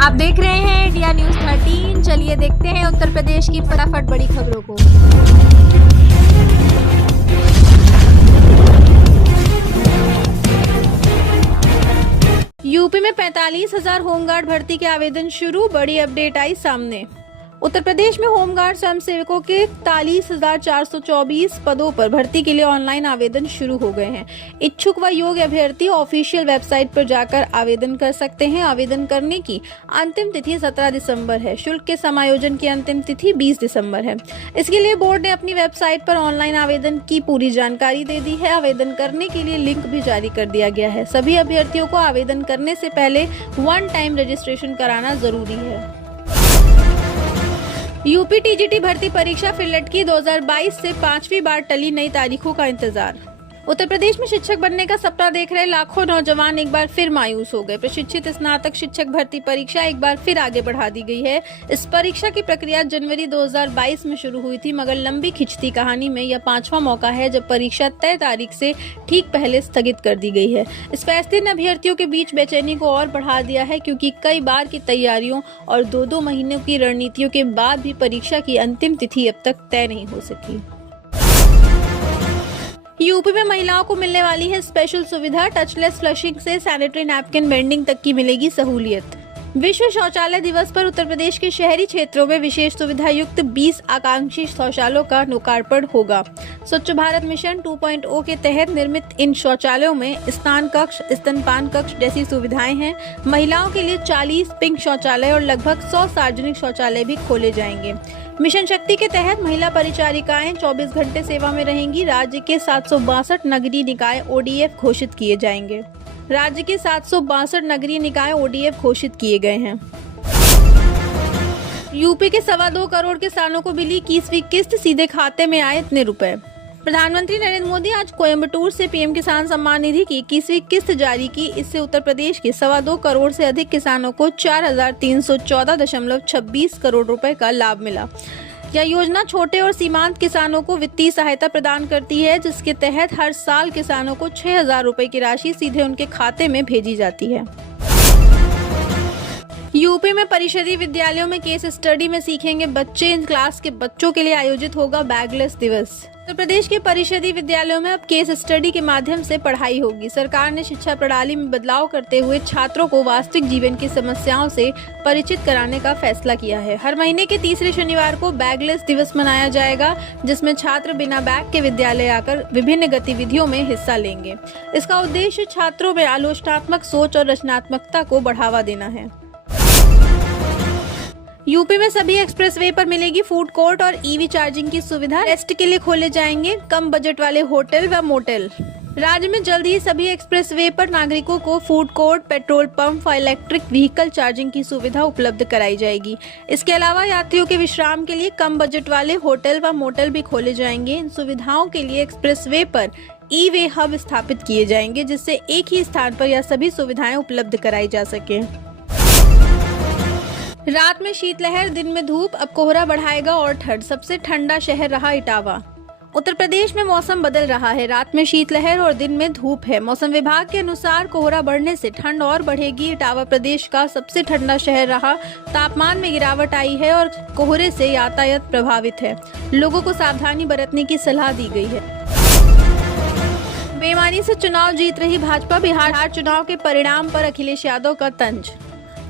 आप देख रहे हैं इंडिया न्यूज 13। चलिए देखते हैं उत्तर प्रदेश की फटाफट बड़ी खबरों को। यूपी में 45,000 होमगार्ड भर्ती के आवेदन शुरू, बड़ी अपडेट आई सामने। उत्तर प्रदेश में होमगार्ड स्वयंसेवकों के 43,424 पदों पर भर्ती के लिए ऑनलाइन आवेदन शुरू हो गए हैं। इच्छुक व योग्य अभ्यर्थी ऑफिशियल वेबसाइट पर जाकर आवेदन कर सकते हैं। आवेदन करने की अंतिम तिथि 17 दिसंबर है। शुल्क के समायोजन की अंतिम तिथि 20 दिसंबर है। इसके लिए बोर्ड ने अपनी वेबसाइट पर ऑनलाइन आवेदन की पूरी जानकारी दे दी है। आवेदन करने के लिए लिंक भी जारी कर दिया गया है। सभी अभ्यर्थियों को आवेदन करने से पहले 1 टाइम रजिस्ट्रेशन कराना जरूरी है। यूपी टीजीटी भर्ती परीक्षा फिर लटकी, 2022 से 5वीं बार टली, नई तारीखों का इंतजार। उत्तर प्रदेश में शिक्षक बनने का सपना देख रहे लाखों नौजवान एक बार फिर मायूस हो गए। प्रशिक्षित स्नातक शिक्षक भर्ती परीक्षा एक बार फिर आगे बढ़ा दी गई है। इस परीक्षा की प्रक्रिया जनवरी 2022 में शुरू हुई थी, मगर लंबी खिंचती कहानी में यह 5वां मौका है जब परीक्षा तय तारीख से ठीक पहले स्थगित कर दी गई है। इस फैसले ने अभ्यर्थियों के बीच बेचैनी को और बढ़ा दिया है, क्योंकि कई बार की तैयारियों और 2-2 महीनों की रणनीतियों के बाद भी परीक्षा की अंतिम तिथि अब तक तय नहीं हो सकी। यूपी में महिलाओं को मिलने वाली है स्पेशल सुविधा, टचलेस फ्लशिंग से सैनिटरी नैपकिन वेंडिंग तक की मिलेगी सहूलियत। विश्व शौचालय दिवस पर उत्तर प्रदेश के शहरी क्षेत्रों में विशेष सुविधा युक्त 20 आकांक्षी शौचालयों का लोकार्पण होगा। स्वच्छ भारत मिशन 2.0 के तहत निर्मित इन शौचालयों में स्नान कक्ष, स्तनपान कक्ष जैसी सुविधाएं हैं। महिलाओं के लिए 40 पिंक शौचालय और लगभग 100 सार्वजनिक शौचालय भी खोले जाएंगे। मिशन शक्ति के तहत महिला परिचारिकाएं 24 घंटे सेवा में रहेंगी। राज्य के 762 नगरीय निकाय ODF घोषित किए जाएंगे। राज्य के 762 नगरीय निकाय ODF घोषित किए गए हैं। यूपी के 2.25 करोड़ किसानों को मिली 21वीं किस्त, सीधे खाते में आए इतने रुपए। प्रधानमंत्री नरेंद्र मोदी आज कोयम्बटूर से पीएम किसान सम्मान निधि की 21वीं किस्त जारी की। इससे उत्तर प्रदेश के 2.25 करोड़ से अधिक किसानों को 4,314.26 करोड़ रुपए का लाभ मिला। यह योजना छोटे और सीमांत किसानों को वित्तीय सहायता प्रदान करती है, जिसके तहत हर साल किसानों को 6,000 रुपए की राशि सीधे उनके खाते में भेजी जाती है। यूपी में परिषदीय विद्यालयों में केस स्टडी में सीखेंगे बच्चे। इन क्लास के बच्चों के लिए आयोजित होगा बैगलेस दिवस। उत्तर प्रदेश के परिषदीय विद्यालयों में अब केस स्टडी के माध्यम से पढ़ाई होगी। सरकार ने शिक्षा प्रणाली में बदलाव करते हुए छात्रों को वास्तविक जीवन की समस्याओं से परिचित कराने का फैसला किया है। हर महीने के तीसरे शनिवार को बैगलेस दिवस मनाया जाएगा, जिसमें छात्र बिना बैग के विद्यालय आकर विभिन्न गतिविधियों में हिस्सा लेंगे। इसका उद्देश्य छात्रों में आलोचनात्मक सोच और रचनात्मकता को बढ़ावा देना है। यूपी में सभी एक्सप्रेसवे पर मिलेगी फूड कोर्ट और EV चार्जिंग की सुविधा। रेस्ट के लिए खोले जाएंगे कम बजट वाले होटल व मोटेल। राज्य में जल्द ही सभी एक्सप्रेसवे पर नागरिकों को फूड कोर्ट, पेट्रोल पंप व इलेक्ट्रिक व्हीकल चार्जिंग की सुविधा उपलब्ध कराई जाएगी। इसके अलावा यात्रियों के विश्राम के लिए कम बजट वाले होटल व मोटेल भी खोले जाएंगे। इन सुविधाओं के लिए एक्सप्रेसवे पर ई-वे हब स्थापित किए जाएंगे, जिससे एक ही स्थान पर यह सभी सुविधाएं उपलब्ध कराई जा सके। रात में शीतलहर, दिन में धूप, अब कोहरा बढ़ाएगा और ठंड। सबसे ठंडा शहर रहा इटावा। उत्तर प्रदेश में मौसम बदल रहा है। रात में शीतलहर और दिन में धूप है। मौसम विभाग के अनुसार कोहरा बढ़ने से ठंड और बढ़ेगी। इटावा प्रदेश का सबसे ठंडा शहर रहा। तापमान में गिरावट आई है और कोहरे से यातायात प्रभावित है। लोगों को सावधानी बरतने की सलाह दी गई है। बेईमानी से चुनाव जीत रही भाजपा। बिहार चुनाव के परिणाम पर अखिलेश यादव का तंज।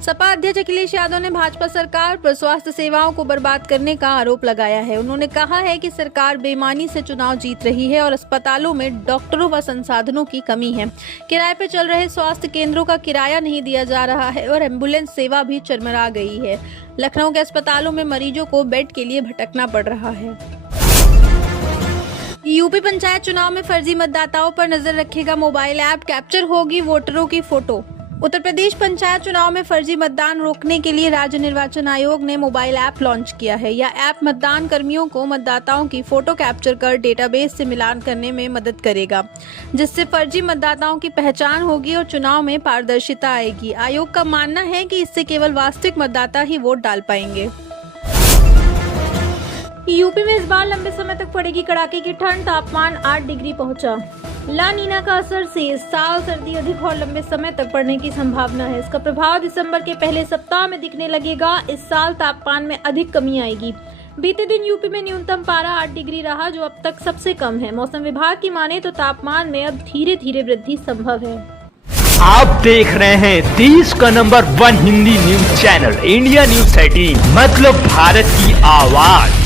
सपा अध्यक्ष अखिलेश यादव ने भाजपा सरकार पर स्वास्थ्य सेवाओं को बर्बाद करने का आरोप लगाया है। उन्होंने कहा है कि सरकार बेईमानी से चुनाव जीत रही है और अस्पतालों में डॉक्टरों व संसाधनों की कमी है। किराए पर चल रहे स्वास्थ्य केंद्रों का किराया नहीं दिया जा रहा है और एम्बुलेंस सेवा भी चरमरा गई है। लखनऊ के अस्पतालों में मरीजों को बेड के लिए भटकना पड़ रहा है। यूपी पंचायत चुनाव में फर्जी मतदाताओं पर नजर रखेगा मोबाइल ऐप, कैप्चर होगी वोटरों की फोटो। उत्तर प्रदेश पंचायत चुनाव में फर्जी मतदान रोकने के लिए राज्य निर्वाचन आयोग ने मोबाइल ऐप लॉन्च किया है। यह ऐप मतदान कर्मियों को मतदाताओं की फोटो कैप्चर कर डेटाबेस से मिलान करने में मदद करेगा, जिससे फर्जी मतदाताओं की पहचान होगी और चुनाव में पारदर्शिता आएगी। आयोग का मानना है कि इससे केवल वास्तविक मतदाता ही वोट डाल पाएंगे। यूपी में इस बार लंबे समय तक पड़ेगी कड़ाके की ठंड। तापमान 8 डिग्री पहुंचा। ला नीना का असर से इस साल सर्दी अधिक और लंबे समय तक पड़ने की संभावना है। इसका प्रभाव दिसंबर के पहले सप्ताह में दिखने लगेगा। इस साल तापमान में अधिक कमी आएगी। बीते दिन यूपी में न्यूनतम पारा 8 डिग्री रहा, जो अब तक सबसे कम है। मौसम विभाग की माने तो तापमान में अब धीरे धीरे वृद्धि संभव है। आप देख रहे हैं देश का number 1 Hindi news channel India news 13, मतलब भारत की आवाज।